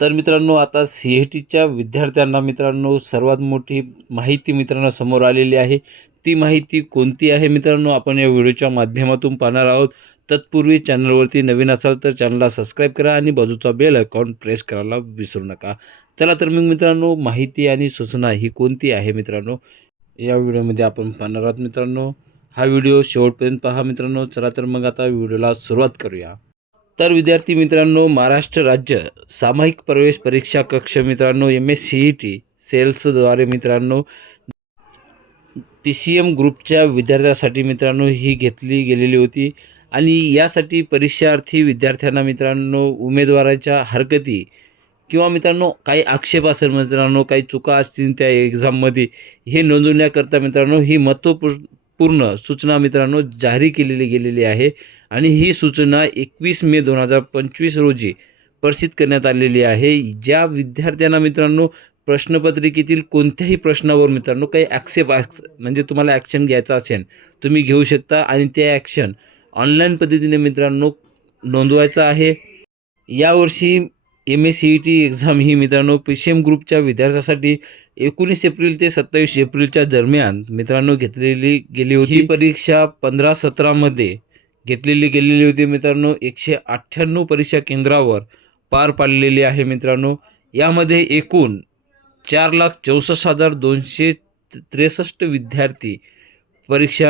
तर मित्रांनो आता सी ई टीच्या विद्यार्थ्यांना मित्रांनो सर्वात मोठी माहिती मित्रांनो समोर आलेली आहे. ती माहिती कोणती आहे मित्रांनो आपण या व्हिडिओच्या माध्यमातून पाहणार आहोत. तत्पूर्वी चॅनलवरती नवीन असाल तर चॅनलला सबस्क्राईब करा आणि बाजूचा बेल अकाउंट प्रेस करायला विसरू नका. चला तर मग मित्रांनो माहिती आणि सूचना ही कोणती आहे मित्रांनो या व्हिडिओमध्ये आपण पाहणार आहोत मित्रांनो. हा व्हिडिओ शेवटपर्यंत पहा मित्रांनो. चला तर मग आता व्हिडिओला सुरुवात करूया. तर विद्यार्थी मित्रांनो महाराष्ट्र राज्य सामायिक प्रवेश परीक्षा कक्ष मित्रांनो M S C E T सेल्सद्वारे मित्रांनो पी सी एम ग्रुपच्या विद्यार्थ्यासाठी मित्रांनो ही घेतली गेलेली होती. आणि यासाठी परीक्षार्थी विद्यार्थ्यांना मित्रांनो उमेदवाराच्या हरकती किंवा मित्रांनो काही आक्षेप असेल मित्रांनो काही चुका असतील त्या एक्झाममध्ये हे नोंदवण्याकरता मित्रांनो ही महत्त्वपूर्ण पूर्ण सूचना मित्रांनो जारी केलेली गेलेली आहे. आणि ही सूचना एकवीस मे दोन हजार पंचवीस रोजी प्रसिद्ध करण्यात आलेली आहे. ज्या विद्यार्थ्यांना मित्रांनो प्रश्नपत्रिकेतील कोणत्याही प्रश्नावर मित्रांनो काही ॲक्सेप ॲक्स म्हणजे तुम्हाला ॲक्शन घ्यायचं असेल तुम्ही घेऊ शकता. आणि ते ॲक्शन ऑनलाईन पद्धतीने मित्रांनो नोंदवायचं आहे. यावर्षी M S C E T exam ही मित्रांनो पी सी एम ग्रुपच्या विद्यार्थ्यासाठी एकोणीस एप्रिल ते सत्तावीस एप्रिलच्या दरम्यान मित्रांनो घेतलेली गेली होती. ही परीक्षा पंधरा सतरामध्ये घेतलेली गेलेली होती मित्रांनो. एकशे अठ्ठ्याण्णव परीक्षा केंद्रावर पार पाडलेली आहे मित्रांनो. यामध्ये एकूण चार लाख चौसष्ट हजार दोनशे त्रेसष्ट विद्यार्थी परीक्षा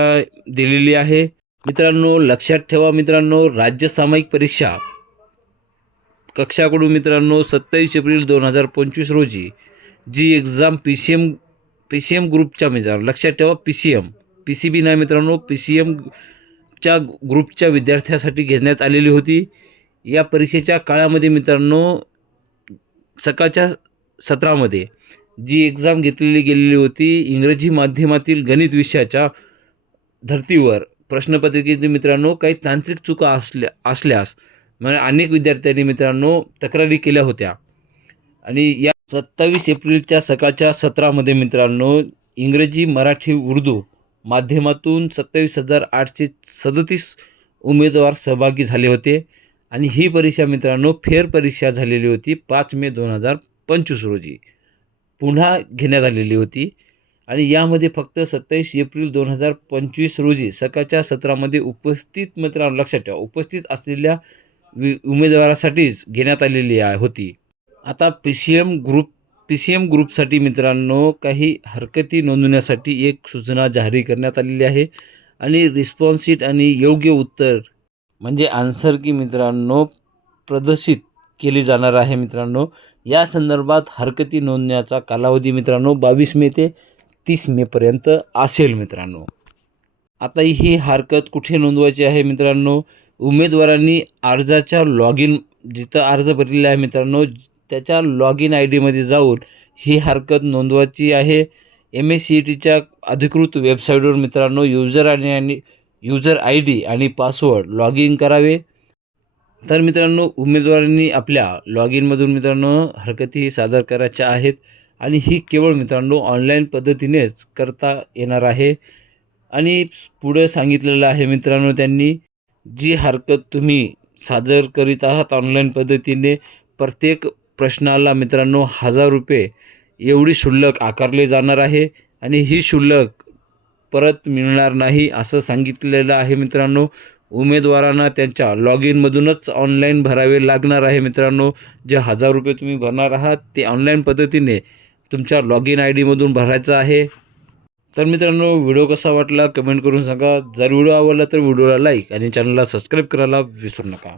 दिलेली आहे. मित्रांनो लक्षात ठेवा मित्रांनो राज्य सामायिक परीक्षा कक्षाकडून मित्रांनो सत्तावीस एप्रिल दोन हजार पंचवीस रोजी जी exam P C M P C M ग्रुपच्या मित्रांनो लक्षात ठेवा P C M P C B नाही मित्रांनो पी सी एमच्या ग्रुपच्या विद्यार्थ्यासाठी घेण्यात आलेली होती. या परीक्षेच्या काळामध्ये मित्रांनो सकाळच्या सत्रामध्ये जी एक्झाम घेतलेली गेलेली होती इंग्रजी माध्यमातील गणित विषयाच्या धर्तीवर प्रश्नपत्रिकेतील मित्रांनो काही तांत्रिक चुका असल्या असल्यास म्हणजे अनेक विद्यार्थ्यांनी मित्रांनो तक्रारी केल्या होत्या. आणि या सत्तावीस एप्रिलच्या सकाळच्या सत्रामध्ये मित्रांनो इंग्रजी मराठी उर्दू माध्यमातून सत्तावीस हजार आठशे सदतीस उमेदवार सहभागी झाले होते. आणि ही परीक्षा मित्रांनो फेर परीक्षा झालेली होती पाच मे दोन हजार पंचवीस रोजी. पुन्हा घेण्यात आलेली होती. आणि यामध्ये फक्त सत्तावीस एप्रिल दोन हजार पंचवीस रोजी सकाळच्या सत्रामध्ये उपस्थित मित्रांनो लक्षात ठेवा उपस्थित असलेल्या वि उमेदवारासाठीच घेण्यात आलेली आहे होती. आता P C M group P C M ग्रुपसाठी मित्रांनो काही हरकती नोंदवण्यासाठी एक सूचना जारी करण्यात आलेली आहे आणि रिस्पॉन्सिट आणि योग्य उत्तर म्हणजे आन्सर की मित्रांनो प्रदर्शित केली जाणार आहे मित्रांनो. या संदर्भात हरकती नोंदण्याचा कालावधी मित्रांनो बावीस मे ते तीस मेपर्यंत असेल मित्रांनो. आता ही हरकत कुठे नोंदवायची आहे मित्रांनो? उमेदवारांनी अर्जाच्या लॉग इन जिथं अर्ज भरलेला आहे मित्रांनो त्याच्या लॉग इन आय डीमध्ये जाऊन ही हरकत नोंदवायची आहे. एम एस सी ई टीच्या अधिकृत वेबसाईटवर मित्रांनो युजर आणि आणि युजर आय डी आणि पासवर्ड लॉग इन करावे. तर मित्रांनो उमेदवारांनी आपल्या लॉग इनमधून मित्रांनो हरकती सादर करायच्या आहेत आणि ही केवळ मित्रांनो ऑनलाईन पद्धतीनेच करता येणार आहे. आणि पुढं सांगितलेलं आहे मित्रांनो त्यांनी जी हरकत तुम्ही सादर करीत आहात ऑनलाईन पद्धतीने प्रत्येक प्रश्नाला मित्रांनो हजार रुपये एवढी शुल्लक आकारले जाणार आहे आणि ही शुल्लक परत मिळणार नाही असं सांगितलेलं आहे मित्रांनो. उमेदवारांना त्यांच्या लॉग इनमधूनच ऑनलाईन भरावे लागणार आहे मित्रांनो. जे हजार रुपये तुम्ही भरणार आहात ते ऑनलाईन पद्धतीने तुमच्या लॉग इन आय डीमधून भरायचं आहे. तर मित्रांनो व्हिडिओ कसा वाटला कमेंट करून सांगा. जर व्हिडिओ आवडला तर व्हिडिओला लाईक आणि चॅनलला सबस्क्राईब करायला विसरू नका.